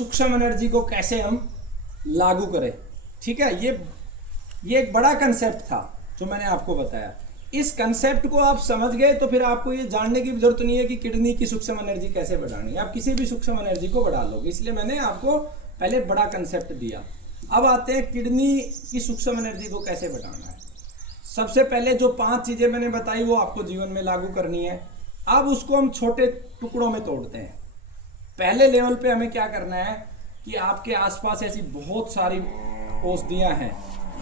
सूक्ष्म एनर्जी को कैसे हम लागू करें। ठीक है, ये एक बड़ा कंसेप्ट था जो मैंने आपको बताया। इस कंसेप्ट को आप समझ गए तो फिर आपको ये जानने की जरूरत नहीं है कि किडनी की सूक्ष्म एनर्जी कैसे बढ़ानी है, आप किसी भी सूक्ष्म एनर्जी को बढ़ा लोगे। इसलिए मैंने आपको पहले बड़ा कंसेप्ट दिया। अब आते हैं किडनी की सूक्ष्म एनर्जी को कैसे बढ़ाना है। सबसे पहले जो 5 चीजें मैंने बताई वो आपको जीवन में लागू करनी है। अब उसको हम छोटे टुकड़ों में तोड़ते हैं। पहले लेवल पे हमें क्या करना है कि आपके आसपास ऐसी बहुत सारी औषधियां हैं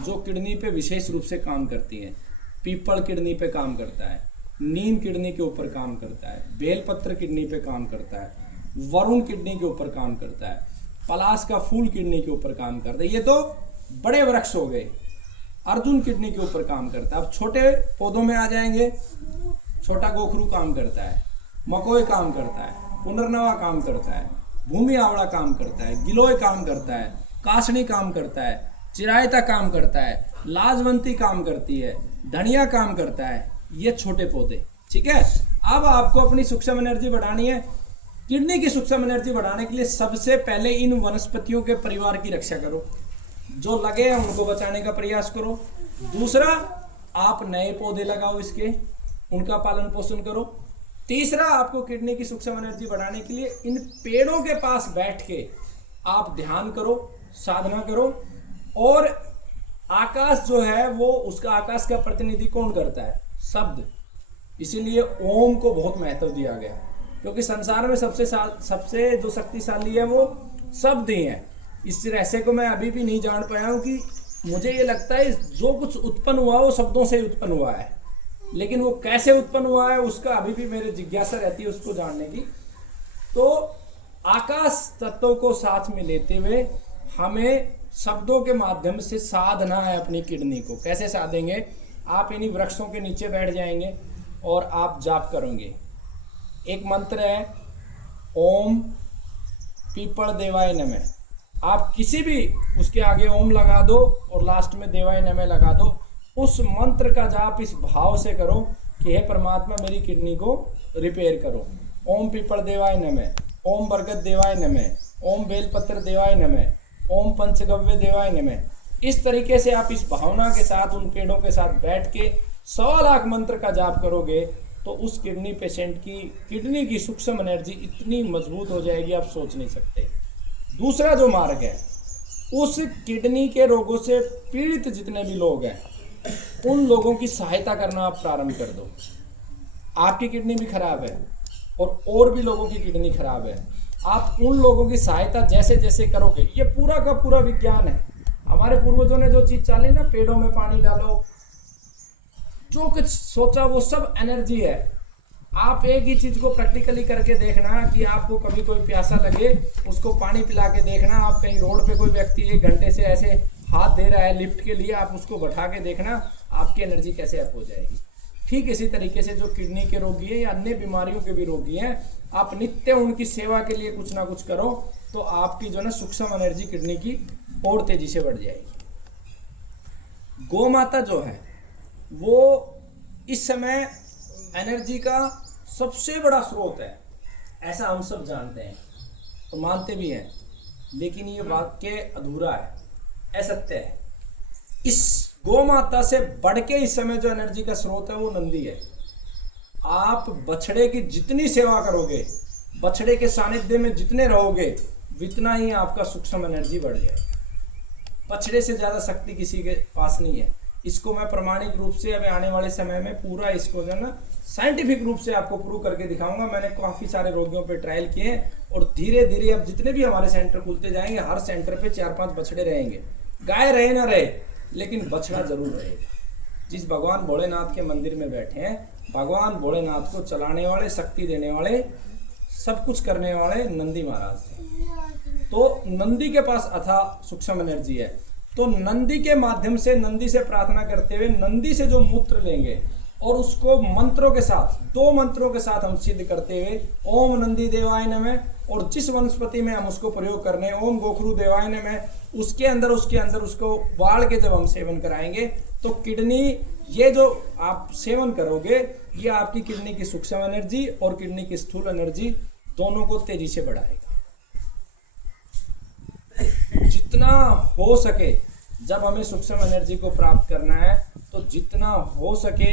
जो किडनी पे विशेष रूप से काम करती हैं। पीपल किडनी पे काम करता है, नीम किडनी के ऊपर काम करता है, बेलपत्र किडनी पे काम करता है, वरुण किडनी के ऊपर काम करता है, पलाश का फूल किडनी के ऊपर काम करता है। ये तो बड़े वृक्ष हो गए। अर्जुन किडनी के ऊपर काम करता है। अब छोटे पौधों में आ जाएंगे। छोटा गोखरू काम करता है, मकोई काम करता है, पुनर्नवा काम करता है, भूमि आवड़ा काम करता है, गिलोय काम करता है, कासनी काम करता है, चिरायता काम करता है, लाजवंती काम करती है, धनिया काम करता है। ये छोटे पौधे। ठीक है, अब आपको अपनी सूक्ष्म एनर्जी बढ़ानी है। किडनी की सूक्ष्म एनर्जी बढ़ाने के लिए सबसे पहले इन वनस्पतियों के परिवार की रक्षा करो, जो लगे हैं उनको बचाने का प्रयास करो। दूसरा, आप नए पौधे लगाओ, इसके उनका पालन पोषण करो। तीसरा, आपको किडनी की सूक्ष्म एनर्जी बढ़ाने के लिए इन पेड़ों के पास बैठ के आप ध्यान करो, साधना करो। और आकाश जो है वो उसका आकाश का प्रतिनिधि कौन करता है? शब्द। इसीलिए ओम को बहुत महत्व दिया गया, क्योंकि संसार में सबसे जो शक्तिशाली है वो शब्द ही है। इस रहस्य को मैं अभी भी नहीं जान पाया हूँ कि मुझे ये लगता है जो कुछ उत्पन्न हुआ वो शब्दों से उत्पन्न हुआ है, लेकिन वो कैसे उत्पन्न हुआ है उसका अभी भी मेरी जिज्ञासा रहती है उसको जानने की। तो आकाश तत्वों को साथ में लेते हुए हमें शब्दों के माध्यम से साधना है अपनी किडनी को। कैसे साधेंगे? आप इन्हीं वृक्षों के नीचे बैठ जाएंगे और आप जाप करेंगे। एक मंत्र है ओम पीपल देवाय नमः। आप किसी भी उसके आगे ओम लगा दो और लास्ट में देवाय नमः लगा दो। उस मंत्र का जाप इस भाव से करो कि हे परमात्मा मेरी किडनी को रिपेयर करो। ओम पीपल देवाय नमः, ओम बरगद देवाय नमः, ओम बेलपत्र देवाय नमः, ओम पंचगव्य देवाय नमः। इस तरीके से आप इस भावना के साथ उन पेड़ों के साथ बैठ के 100 लाख मंत्र का जाप करोगे तो उस किडनी पेशेंट की किडनी की सूक्ष्म एनर्जी इतनी मजबूत हो जाएगी आप सोच नहीं सकते। दूसरा जो मार्ग है, उस किडनी के रोगों से पीड़ित जितने भी लोग हैं उन लोगों की सहायता करना आप प्रारंभ कर दो। आपकी किडनी भी खराब है और भी लोगों की किडनी खराब है। आप उन लोगों की सहायता जैसे जैसे करोगे, ये पूरा का पूरा विज्ञान है। हमारे पूर्वजों ने जो चीज चाली ना, पेड़ों में पानी डालो, जो कुछ सोचा वो सब एनर्जी है। आप एक ही चीज को प्रैक्टिकली करके देखना कि आपको कभी कोई प्यासा लगे उसको पानी पिला के देखना। आप कहीं रोड पे कोई व्यक्ति 1 घंटे से ऐसे हाथ दे रहा है लिफ्ट के लिए, आप उसको बैठा के देखना आपकी एनर्जी कैसे अप हो जाएगी। ठीक इसी तरीके से जो किडनी के रोगी हैं या अन्य बीमारियों के भी रोगी हैं, आप नित्य उनकी सेवा के लिए कुछ ना कुछ करो तो आपकी जो ना सूक्ष्म एनर्जी किडनी की और तेजी से बढ़ जाएगी। गौ माता जो है वो इस समय एनर्जी का सबसे बड़ा स्रोत है, ऐसा हम सब जानते हैं तो मानते भी हैं, लेकिन ये वाक्य अधूरा है, असत्य है। इस गौ माता से बढ़ के इस समय जो एनर्जी का स्रोत है वो नंदी है। आप बछड़े की जितनी सेवा करोगे, बछड़े के सानिध्य में जितने रहोगे, उतना ही आपका सूक्ष्म एनर्जी बढ़ जाएगा। बछड़े से ज्यादा शक्ति किसी के पास नहीं है। इसको मैं प्रमाणिक रूप से अब आने वाले समय में पूरा इसको जो ना साइंटिफिक रूप से आपको प्रूव करके दिखाऊंगा। मैंने काफी सारे रोगियों पे ट्रायल किए और धीरे धीरे अब जितने भी हमारे सेंटर खुलते जाएंगे, हर सेंटर पे 4-5 बछड़े रहेंगे। गाय रहे ना रहे, लेकिन बछड़ा जरूर रहेगा। जिस भगवान भोलेनाथ के मंदिर में बैठे हैं, भगवान भोलेनाथ को चलाने वाले, शक्ति देने वाले, सब कुछ करने वाले नंदी महाराज थे। तो नंदी के पास अथाह सूक्ष्म एनर्जी है। तो नंदी के माध्यम से, नंदी से प्रार्थना करते हुए, नंदी से जो मूत्र लेंगे और उसको मंत्रों के साथ, 2 मंत्रों के साथ हम सिद्ध करते हुए ओम नंदी देवाय नमः, और जिस वनस्पति में हम उसको प्रयोग करने ओम गोखरू देवाय नमः, उसके अंदर उसको बाढ़ के जब हम सेवन कराएंगे तो किडनी, ये जो आप सेवन करोगे ये आपकी किडनी की सूक्ष्म एनर्जी और किडनी की स्थूल एनर्जी दोनों को तेजी से बढ़ाएगा। जितना हो सके जब हमें सूक्ष्म एनर्जी को प्राप्त करना है तो जितना हो सके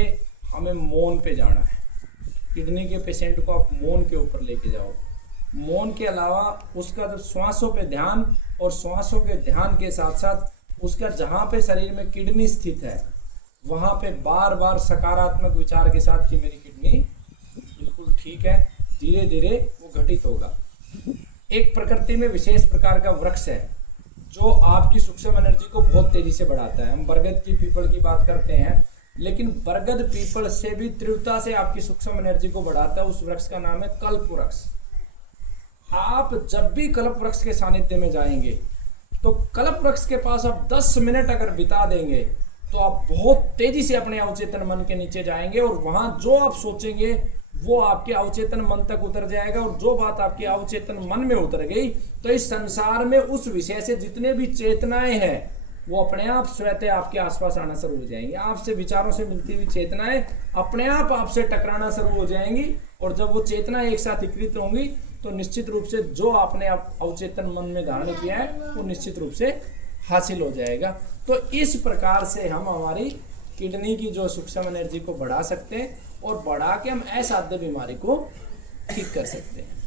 हमें मौन पे जाना है। किडनी के पेशेंट को आप मौन के ऊपर लेके जाओ। मौन के अलावा उसका जब श्वासों पे ध्यान, और श्वासों के ध्यान के साथ साथ उसका जहाँ पे शरीर में किडनी स्थित है वहाँ पे बार बार सकारात्मक विचार के साथ कि मेरी किडनी बिल्कुल ठीक है, धीरे धीरे वो घटित होगा। एक प्रकृति में विशेष प्रकार का वृक्ष है जो आपकी सूक्ष्म एनर्जी को बहुत तेजी से बढ़ाता है। हम बरगद की पीपल की बात करते हैं, लेकिन बरगद पीपल से भी तीव्रता से आपकी सूक्ष्म एनर्जी को बढ़ाता है। उस वृक्ष का नाम है कल्प वृक्ष। आप जब भी कल्प वृक्ष के सानिध्य में जाएंगे तो कल्प वृक्ष के पास आप 10 मिनट अगर बिता देंगे तो आप बहुत तेजी से अपने अवचेतन मन के नीचे जाएंगे, और वहां जो आप सोचेंगे वो आपके अवचेतन मन तक उतर जाएगा। और जो बात आपके अवचेतन मन में उतर गई तो इस संसार में उस विषय से जितने भी चेतनाएं हैं वो अपने आप स्वतः आपके आसपास आना शुरू हो जाएंगी। आपसे विचारों से मिलती हुई चेतनाएं अपने आप आपसे टकराना शुरू हो जाएंगी, और जब वो चेतनाएं एक साथ एकत्रित होंगी तो निश्चित रूप से जो आपने अवचेतन मन में धारण किया है वो निश्चित रूप से हासिल हो जाएगा। तो इस प्रकार से हम हमारी किडनी की जो सूक्ष्म एनर्जी को बढ़ा सकते हैं, और बढ़ा के हम असाध्य बीमारी को ठीक कर सकते हैं।